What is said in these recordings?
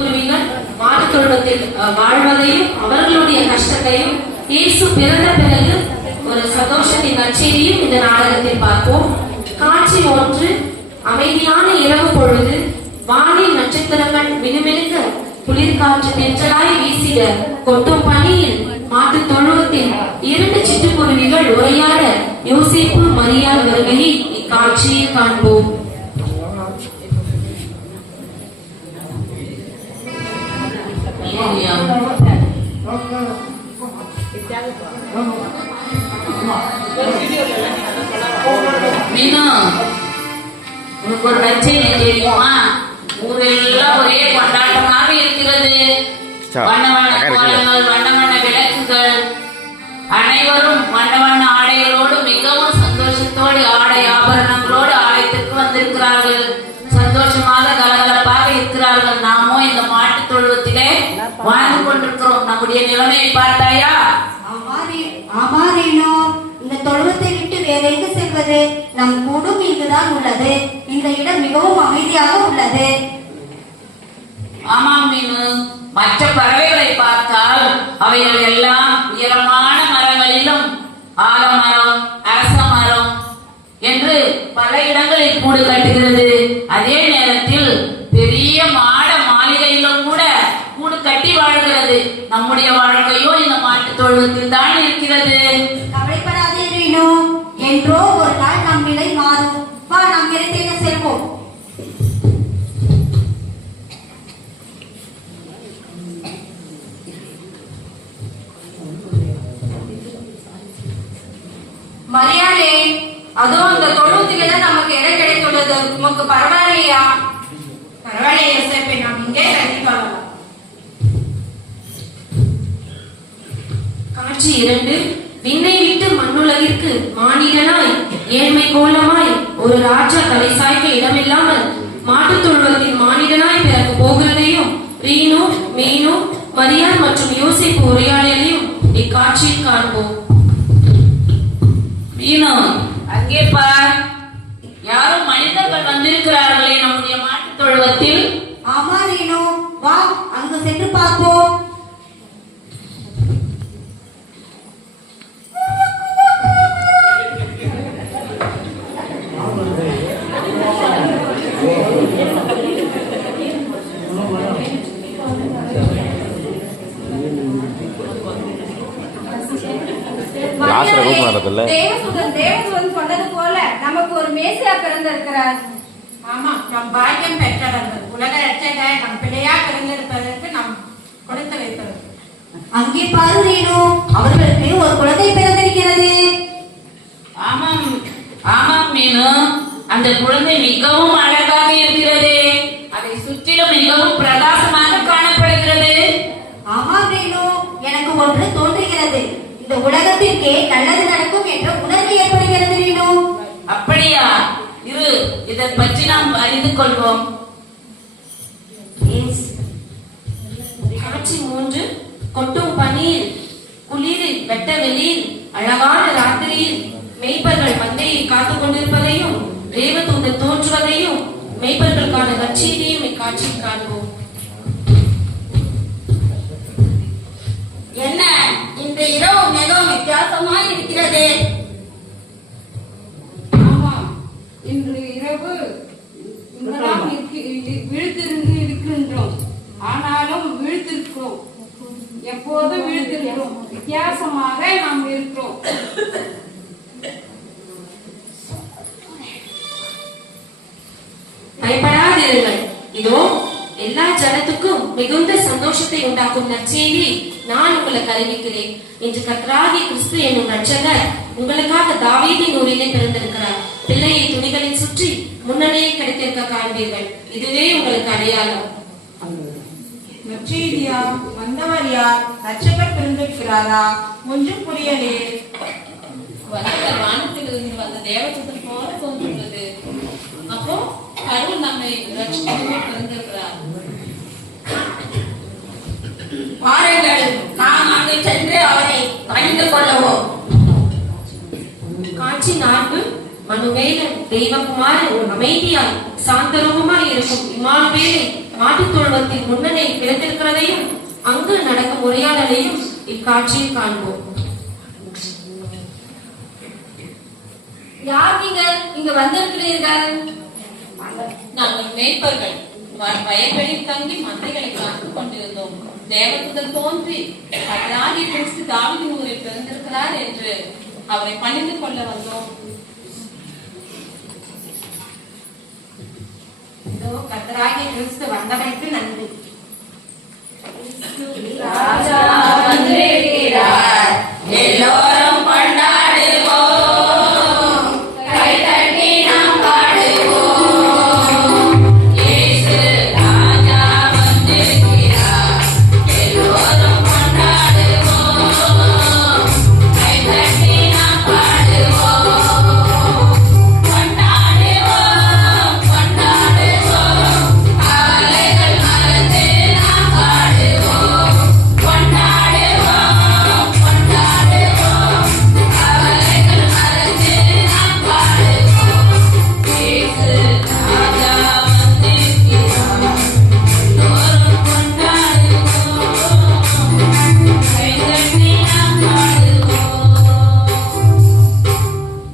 சிட்டுக்குருவிகள் மாட்டு தொழுவத்தில் வாழ்வதையும் அவர்களுடைய கஷ்டத்தையும் இயேசு பிறந்த பிறகு ஒரு சந்தோஷத்தின் நற்செய்தியும் இந்த நாடகத்தில் பார்ப்போம். காட்சி 1. அமைதியான இரவு பொழுது வானில் நட்சத்திரங்கள் மினுமினுக்க குளிர்காற்று தென்றலாய் வீசிட கொட்டும் பனியில் மாட்டு தொழுவத்தில் 2 சிட்டுக்குருவிகள் உரையாட யோசேப்பு மரியாள் வருகையில் இக்காட்சியை காண்போம். மீனு, உனக்கு ஒரு நற்செய்தி தெரியுமா? ஊரெல்லாம் ஒரே கொண்டாட்டமாக இருக்கிறது. வண்ண வண்ண கோலங்கள், வண்ண வண்ண விளக்குகள், அனைவரும் வண்ண வண்ண ஆடைகளோடு மிகவும் சந்தோஷத்தோடு ஆடை ஆபரணங்களோடு ஆலயத்திற்கு வந்திருக்கிறார்கள். சந்தோஷமாக கலகலப்பாக இருக்கிறார்கள். நாமோ இந்த மாட்டு தொழுவத்திலே வாழ்ந்து கொண்டிருக்கிறோம். நம்முடைய நிலைமையை பார்த்தாயா? ஆமாரேனோ, இந்த தொழுவத்தை விட்டு வேற எங்கு செல்வது? நம் கூடும் இங்குதான் உள்ளது. இந்த இடம் மிகவும் அமைதியாக உள்ளது. ஆமாம் மீனு, மற்ற பறவைகளை பார்த்தால் அவைகள் எல்லாம் உயரமான மரங்களிலும் ஆலமரம், அரச மரம் என்று பல இடங்களில் கூடு கட்டுகிறது. அதே நேரத்தில் பெரிய மாட மாளிகையிலும் கூட கூடு கட்டி வாழ்கிறது. நம்முடைய வாழ்க்கையோ இந்த மாட்டு தொழுவத்தில் தான் இருக்கிறது. கவலைப்படாதே ரீனோ, என்றோ ஒரு நாள் நம் நிலை மாறும். வா, நாம் இடத்திலே செல்வோம். மரியாளே, அதோ அந்த தொழுவத்திலே தான் நமக்கு இடம் கிடைத்துள்ளது. உமக்கு பரவாயில்லையா? பரவாயில்லை யோசேப்பே, நாம் இங்கே தங்கி கொள்ளலாம். காட்சி 2. விண்ணை விட்டு மண்ணுலகிற்கு மானிடனாய் ஏழ்மை கோலமாய் ஒரு ராஜா தலை சாய்க்க இடமில்லாமல் மாட்டு தொழுவத்தில் மானிடனாய் பிறகு போகிறதையும் ரீனு, மீனு, மரியாள் மற்றும் யோசேப்பு உரையாடலையும் இக்காட்சியில் காண்போம். மீனு, அங்கே பார், யாரும் மனிதர்கள் வந்திருக்கிறார்களே நம்முடைய மாட்டு தொழுவத்தில். ஆமா ரீனோ, வா அங்கு சென்று பார்ப்போம். தேவதூதன் சொன்னது போல நமக்கு ஒரு மேசியா பிறந்திருக்கிறார். ஆமா, நம் பாக்கியம் பெற்றவர்கள். உலக ரட்சகர் நம் பிள்ளையா பிறந்திருப்பதற்கு நாம் கொடுத்து வைப்பது. அங்கே பாரு ரீனோ, அவர்களுக்கு ஒரு குழந்தை பிறந்திருக்கிறது. ஆமாம் ஆமாம் மீனு, அந்த குழந்தை மிகவும் அழகாக இருக்கிறது. அதை சுற்றிலும் மிகவும் பிரகாசமாக காணப்படுகிறது. ஆமாம் ரீனோ, எனக்கு ஒன்று தோன்றுகிறது. இந்த உலகத்திற்கே நல்லது நடக்கும் என்ற உணர்வு ஏற்படுகிறது ரீனோ. அப்படியா? இரு, இதை பற்றி நாம் அறிந்து கொள்வோம். காட்சி 3. கொட்டும் பனியில், குளிரில், வெட்ட வெளியில், அழகான ராத்திரியில் மெய்ப்பர்கள் மந்தையை காத்துக் கொண்டிருப்பதையும் தேவதூதன் தோன்றுவதையும் மெய்ப்பர்களுக்கான நற்செய்தியையும் இக்காட்சியில் காண்போம். என்ன, இந்த இரவு மிகவும் வித்தியாசமாய் இருக்கிறது. ஆமா, இன்று இரவு இங்கெல்லாம் விழுத்திருந்து இருக்கின்றோம். ஆனாலும் விழுத்திருக்கிறோம், எப்போதும் விழுத்திருக்கிறோம். வித்தியாசமாக நாம் இருக்கிறோம். பயப்படாதிருங்கள், இதோ எல்லா ஜனத்துக்கும் மிகுந்த சந்தோஷத்தை உண்டாக்கும் நற்செய்தி நான் உங்களுக்கு அறிவிக்கிறேன். இன்று கர்த்தராகிய கிறிஸ்து என்னும் ரட்சகர் உங்களுக்காக தாவீதின் ஊரிலே பிறந்திருக்கிறார். பிள்ளையை துணிகளில் சுற்றி முன்னணியை கிடைத்திருக்க காண்பீர்கள். இதுவே உங்களுக்கு அடையாளம். நற்செய்தியா? வந்தவர் யார்? ரட்சகர் பிறந்திருக்கிறாரா? ஒன்றும் புரியலே. வானத்திலிருந்து வந்த தேவதூதன் போல தோன்றுகிறது. அப்போ கடவுள் நம்மை ரட்சிக்கவே பிறந்திருக்கிறார். வாருங்கள், நாம் அங்கு சென்று அவரை கணிந்து கொள்ளவோம். காட்சி 4. மனுவேலன் தெய்வகுமாரன் அமைதியாய் சாந்தரூபமாய் இருக்கும் இம்மானுவேலை மாட்டுத் தொழுவத்தில் முன்னணி உணர்வையும் அங்கு நடக்கும் உரையாடலையும் இக்காட்சியில் காண்போம். யார் நீங்கள் இங்கு வந்திருக்கிறீர்கள்? நாங்கள் மேய்ப்பர்கள் வயல்களில் தங்கி மந்தைகளை காத்துக் கொண்டிருந்தோம். தேவதூதர் தோன்றி கர்த்தராகிய கிறிஸ்து தாவீதின் ஊரில் பிறந்திருக்கிறார் என்று அவரை பணிந்து கொள்ள வந்தோம். இதோ கர்த்தராகிய கிறிஸ்து வந்தமைக்கு நன்றி. ராஜா வந்திருக்கிறார், எல்லோரும் கொண்டாடுவோம், கைதட்டி நாம் பாடுவோம். இயேசு ராஜா வந்திருக்கிறார், எல்லோரும் கொண்டாடுவோம், கைதட்டி நாம் பாடுவோம். கொண்டாடுவோம், கொண்டாடுவோம், கவலைகள் மறந்து நாம் பாடுவோம். கொண்டாடுவோம், கொண்டாடுவோம், கவலைகள் மறந்து நாம் பாடுவோம். இயேசு ராஜா வந்திருக்கிறார், எல்லோரும் கொண்டாடுவோம், கைதட்டி நாம் பாடுவோம்.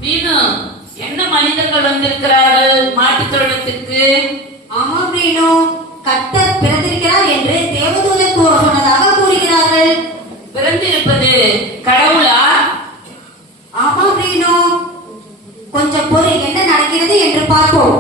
மீனு, என்ன மனிதர்கள் வந்திருக்கிறார்கள் மாட்டுத் தொழுவத்திற்கு? ஆமாம் ரீனு, கர்த்தர் பிறந்திருக்கிறார் என்று தேவதூதர் சொன்னதாக கூறுகிறார்கள். பிறந்திருப்பது கடவுளா? ஆமாம் ரீனு, கொஞ்சம் பொறு, என்ன நடக்கிறது என்று பார்ப்போம்.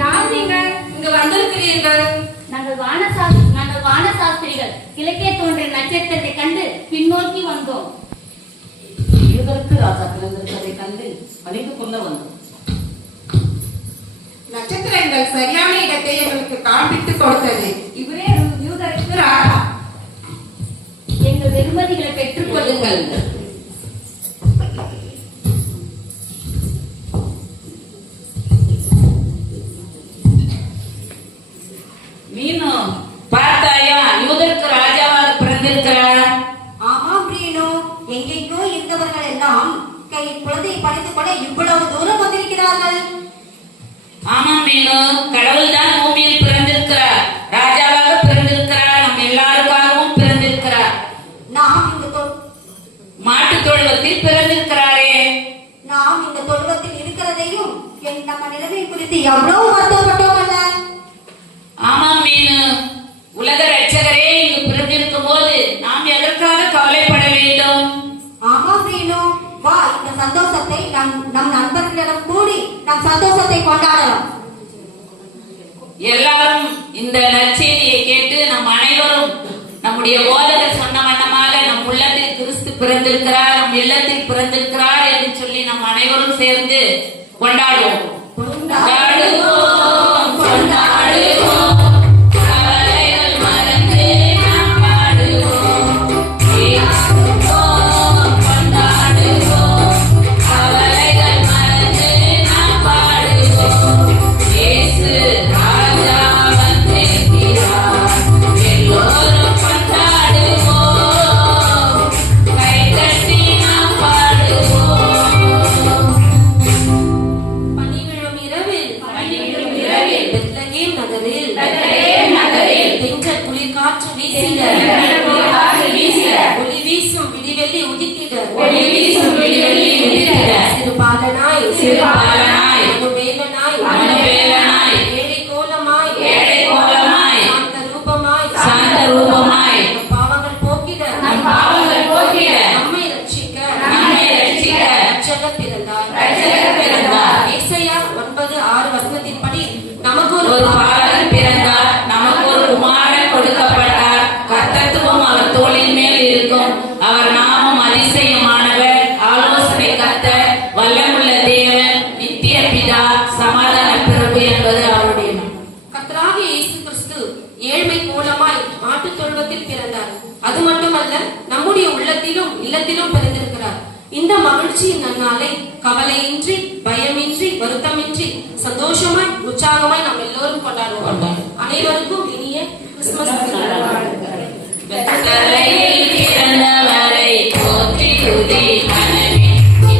யார் நீங்கள் இங்கு வந்திருக்கிறீர்கள்? நாங்கள் வானசாஸ்திரிகள் கிழக்கே தோன்றிய நட்சத்திரத்தை கண்டு பின்னோக்கி வந்தோம். யூதருக்கு ராஜா பிறந்திருப்பதை கண்டு பணிந்து கொள்ள வந்தோம். நட்சத்திரங்கள் சரியான இடத்தை எங்களுக்கு காண்பித்துக் கொடுத்தது. இவரே யூதருக்கு ராஜா. எங்கள் வெகுமதிகளை பெற்றுக் கொள்ளுங்கள். மீனு, பார்த்தாயா யூதருக்கு ராஜாவாக பிறந்திருக்கிறார்? ஆமாம் ரீனு, எங்கெங்கோ இருந்தவர்கள் எல்லாம் குழந்தையை பணிந்து கொள்ள இவ்வளவு தூரம் வந்திருக்கிறார்கள். ஆமாம் மீனு, கடவுள் தான் பூமியில் பிறந்திருக்கிறார், ராஜாவாக பிறந்திருக்கிறார், நம்ம எல்லாருக்காகவும் பிறந்திருக்கிறார். நாம் இந்த மாட்டுத் தொழுவத்தில் பிறந்திருக்கிறாரே. நாம் இந்த தொழுவத்தில் இருக்கிறதையும் நம்ம நிலைமை குறித்து எவ்வளவு வருத்தப்பட்டோம் அல்ல? ஆமாம் மீனு, உலக ரட்சகரே இங்கு பிறந்திருக்கும் போது நாம் எதற்காக கவலைப்பட வேண்டும்? ஆமாம் ரீனு, வா, இந்த சந்தோஷத்தை நம் நண்பர்களிடம் கூடி நம் சந்தோஷத்தை கொண்டாடலாம். எல்லாரும் இந்த நற்செய்தியை கேட்டு நம் அனைவரும் நம்முடைய போதகர் சொன்ன வண்ணமாக நம் உள்ளத்தில் கிறிஸ்து பிறந்திருக்கிறார், நம் இல்லத்தில் பிறந்திருக்கிறார் என்று சொல்லி நம் அனைவரும் சேர்ந்து கொண்டாடுவோம். கொண்டாடுவோம், கொண்டாடுவோம், கவலைகள் மறந்து நாம் பாடுவோம். கொண்டாடுவோம், கவலைகள் மறந்து நாம் பாடுவோம். இயேசு ராஜா வந்திருக்கிறார், எல்லோரும் கொண்டாடுவோம், கைதட்டி நாம் பாடுவோம். பனிவிழும் இரவில் பெத்லகேம் நகரில் தென்றல் குளிர்காற்று வீசிட ஒளி வீசும் விடிவெள்ளி உதித்திட சிறு பாலனாய் மனுவேலனாய் ஏழை கோலமாய் சாந்த ரூபமாய் நம் பாவங்கள் போக்கிட நம்மை ரட்சிக்க ரட்சகர் பிறந்தார். ஏசாயா 9:6 வசனத்தின்படி நமக்கு ஒரு பாலகன் பிறந்தார், நமக்கு ஒரு குமாரன் கொடுக்கப்பட்டார், கர்த்தத்துவம் அவர் தோளின் மேல் இருக்கும். அவர் நாமம் அதிசயமானவர், ஆலோசனை கர்த்தர், வல்லமுள்ள தேவன், நித்திய கவலையின்றி, பயமின்றி, வருத்தமின்றி, சந்தோஷமாய், உற்சாகமாய் நாம் எல்லோரும் கொண்டாடுவோம். அனைவருக்கும் இனிய கிறிஸ்துமஸ் நல்வாழ்த்துக்கள்.